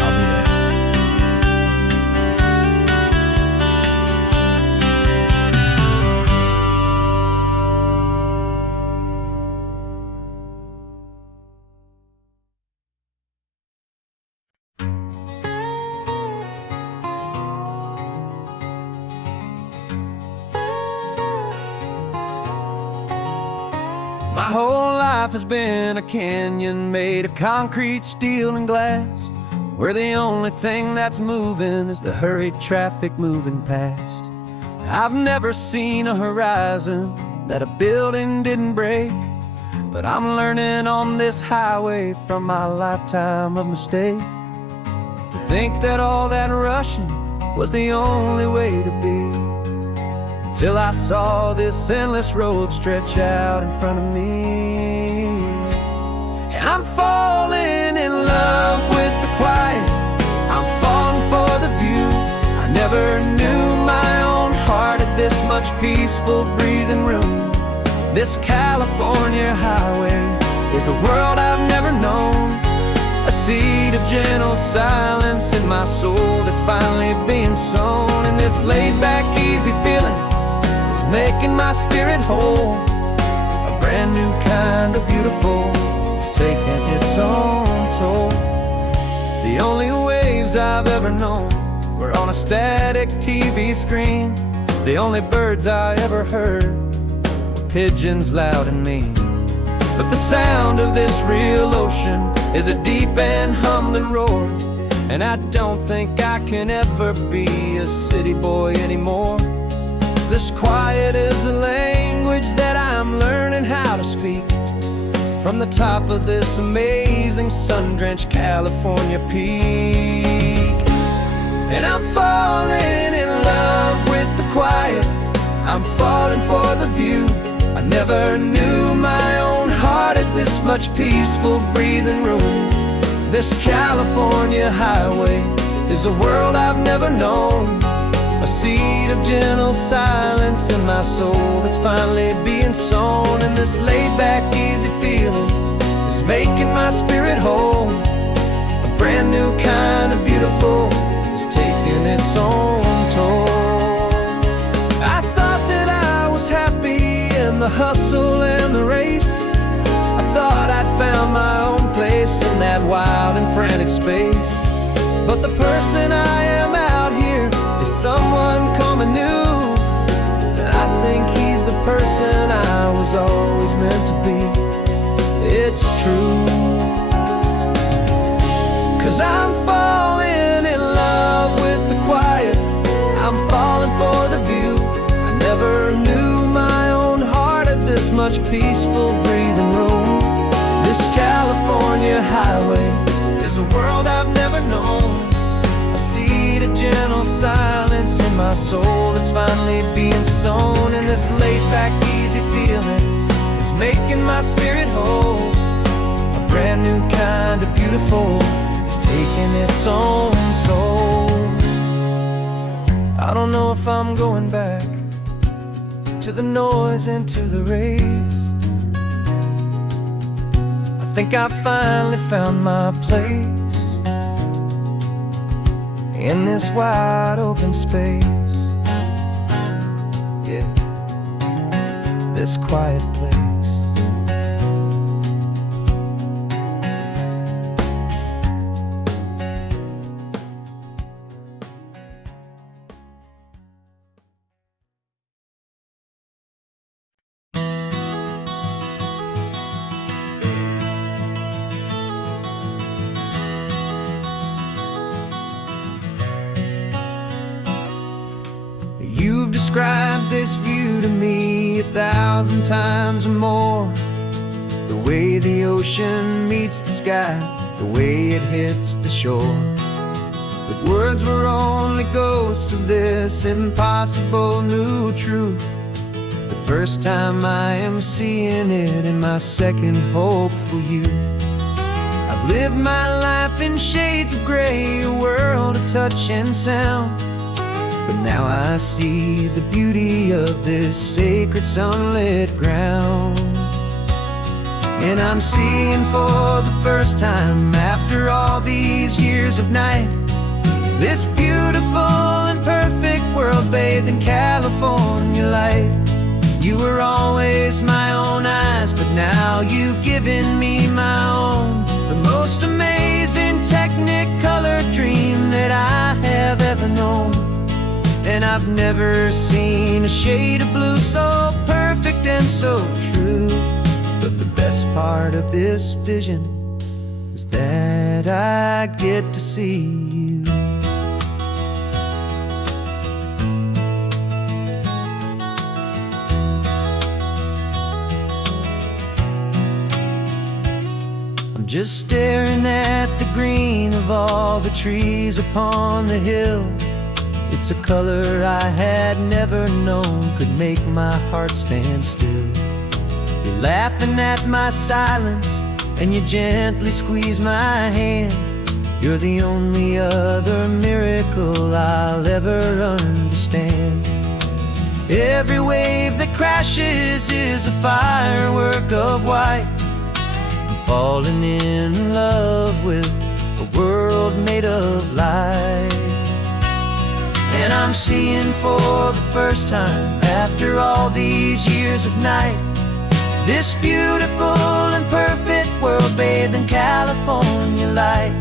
I'll be there. My whole life has been a canyon made of concrete, steel, and glass, where the only thing that's moving is the hurried traffic moving past. I've never seen a horizon that a building didn't break, but I'm learning on this highway from my lifetime of mistake, to think that all that rushing was the only way to be. till I saw this endless road stretch out in front of me. And I'm falling in love with the quiet, I'm falling for the view. I never knew my own heart had this much peaceful breathing room. This California highway is a world I've never known, a seed of gentle silence in my soul that's finally being sown. And this laid-back, easy feeling is making my spirit whole. A brand new kind of beautiful is taking its own toll. The only waves I've ever known were on a static TV screen. The only birds I ever heard were pigeons loud and mean. But the sound of this real ocean is a deep and humbling roar, and I don't think I can ever be a city boy anymore. This quiet is a language that I'm learning how to speak from the top of this amazing sun-drenched California peak. And I'm falling in love with the quiet, I'm falling for the view. I never knew my own heart had this much peaceful breathing room. This California highway is a world I've never known, a seed of gentle silence in my soul that's finally being sown. And this laid-back, easy feeling is making my spirit whole. A brand new kind of beautiful is taking its own toll. I thought that I was happy in the hustle and the race. I thought I'd found my own place in that wild and frantic space. But the person I am out here is someone coming new, and I think he's the person I was always meant to be. It's true, 'cause I'm falling in love with the quiet, I'm falling for the view. I never knew my own heart had this much peaceful breathing room. This California highway is a world I've never known, a seed of gentle silence in my soul that's finally being sown. And this laid-back, easy feeling is making my spirit whole. A brand new kind of beautiful is taking its own toll. I don't know if I'm going back to the noise and to the race. I think I finally found my place in this wide open space. Yeah, this quiet place. You've described this view to me 1,000 times or more. The way the ocean meets the sky, the way it hits the shore. But words were only ghosts of this impossible new truth. The first time I am seeing it in my second hopeful youth. I've lived my life in shades of gray, a world of touch and sound. But now I see the beauty of this sacred sunlit ground. And I'm seeing for the first time, after all these years of night, this beautiful and perfect world bathed in California light. You were always my own eyes, but now you've given me my own. The most amazing technicolor dream that I have ever known. And I've never seen a shade of blue so perfect and so true. But the best part of this vision is that I get to see you. I'm just staring at the green of all the trees upon the hill. It's a color I had never known could make my heart stand still. You're laughing at my silence, and you gently squeeze my hand. You're the only other miracle I'll ever understand. Every wave that crashes is a firework of white. I'm falling in love with a world made of light. And I'm seeing for the first time, after all these years of night, this beautiful and perfect world bathed in California light.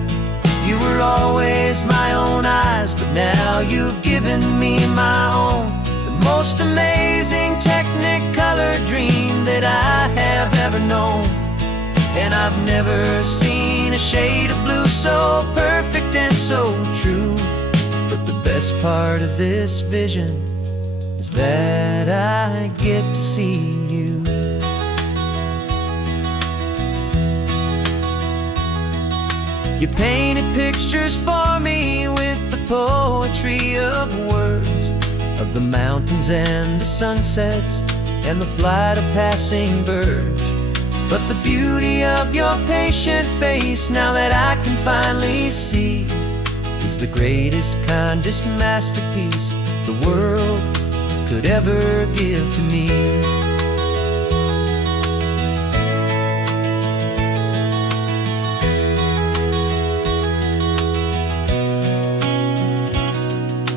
You were always my own eyes, but now you've given me my own. The most amazing Technicolor dream that I have ever known. And I've never seen a shade of blue so perfect and so true. But the best part of this vision is that I get to see you. You painted pictures for me with the poetry of words, of the mountains and the sunsets and the flight of passing birds. But the beauty of your patient face, now that I can finally see, is the greatest, kindest masterpiece the world could ever give to me.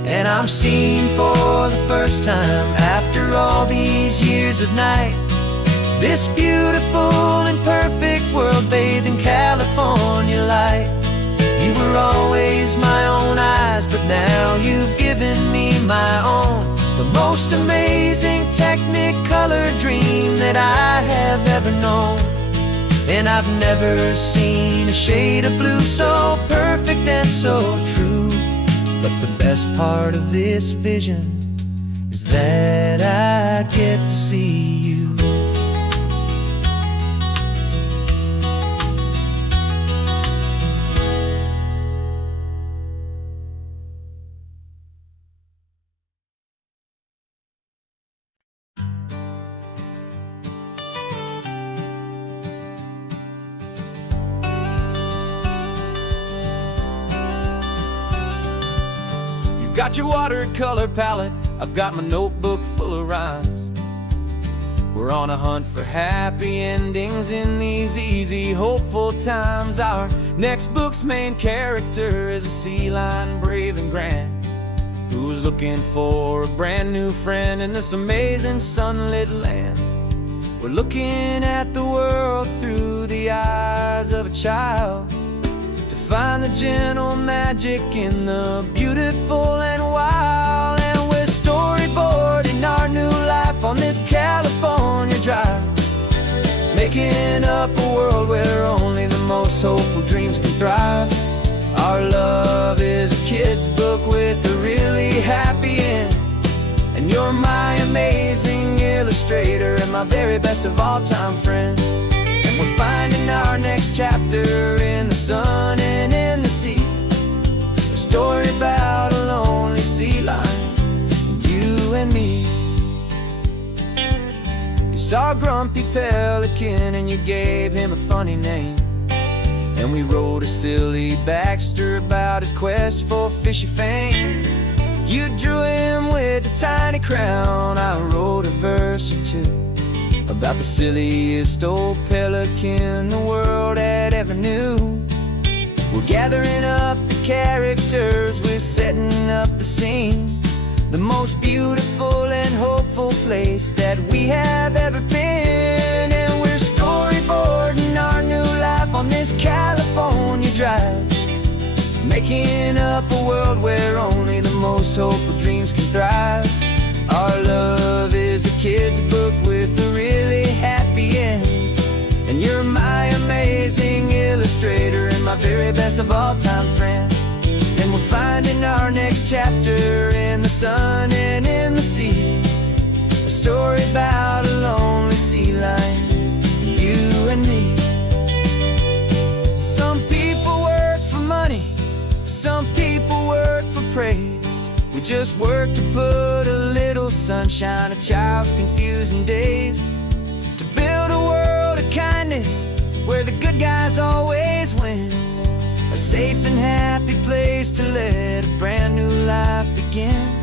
And I'm seeing for the first time, after all these years of night, this beautiful and perfect world bathed in California light. You were always my own eyes, but now you've given me my own. The most amazing Technicolor dream that I have ever known. And I've never seen a shade of blue so perfect and so true. But the best part of this vision is that I get to see you. Got your watercolor palette, I've got my notebook full of rhymes. We're on a hunt for happy endings in these easy, hopeful times. Our next book's main character is a sea lion, brave and grand, who's looking for a brand new friend in this amazing sunlit land. We're looking at the world through the eyes of a child, find the gentle magic in the beautiful and wild. And we're storyboarding our new life on this California drive, making up a world where only the most hopeful dreams can thrive. Our love is a kid's book with a really happy end, and you're my amazing illustrator and my very best of all time friend. We're finding our next chapter in the sun and in the sea, a story about a lonely sea lion, you and me. You saw a grumpy pelican and you gave him a funny name, and we wrote a silly Baxter about his quest for fishy fame. You drew him with a tiny crown, I wrote a verse or two about the silliest old pelican the world had ever knew. We're gathering up the characters, we're setting up the scene, the most beautiful and hopeful place that we have ever been. And we're storyboarding our new life on this California drive, making up a world where only the most hopeful dreams can thrive. Our love is a kid's book with a really happy end, and you're my amazing illustrator and my very best of all time friend. And we're finding our next chapter in the sun and in the sea, a story about a lonely sea lion, you and me. Some people work for money, some people work for praise. We We just work to put a little sunshine, a child's confusing days, to build a world of kindness where the good guys always win. A safe and happy place to let a brand new life begin.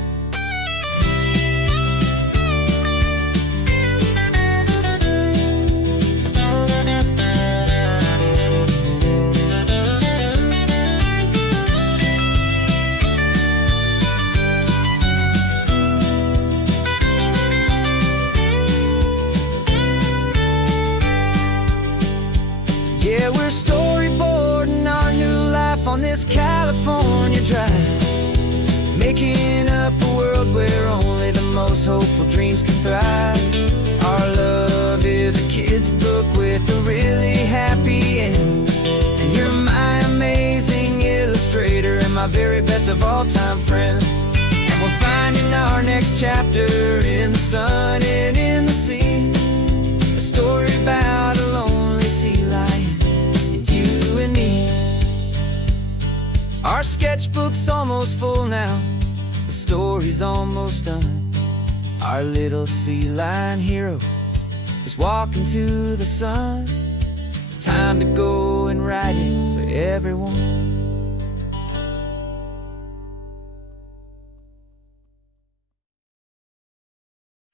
Yeah, we're storyboarding our new life on this California drive, making up a world where only the most hopeful dreams can thrive. Our love is a kid's book with a really happy end, and you're my amazing illustrator and my very best of all-time friend. And we're finding our next chapter in the sun and in the sea, a story about a lonely sea lion, you and me. Our sketchbook's almost full now, the story's almost done. Our little sea lion hero is walking to the sun. Time to go and write it for everyone.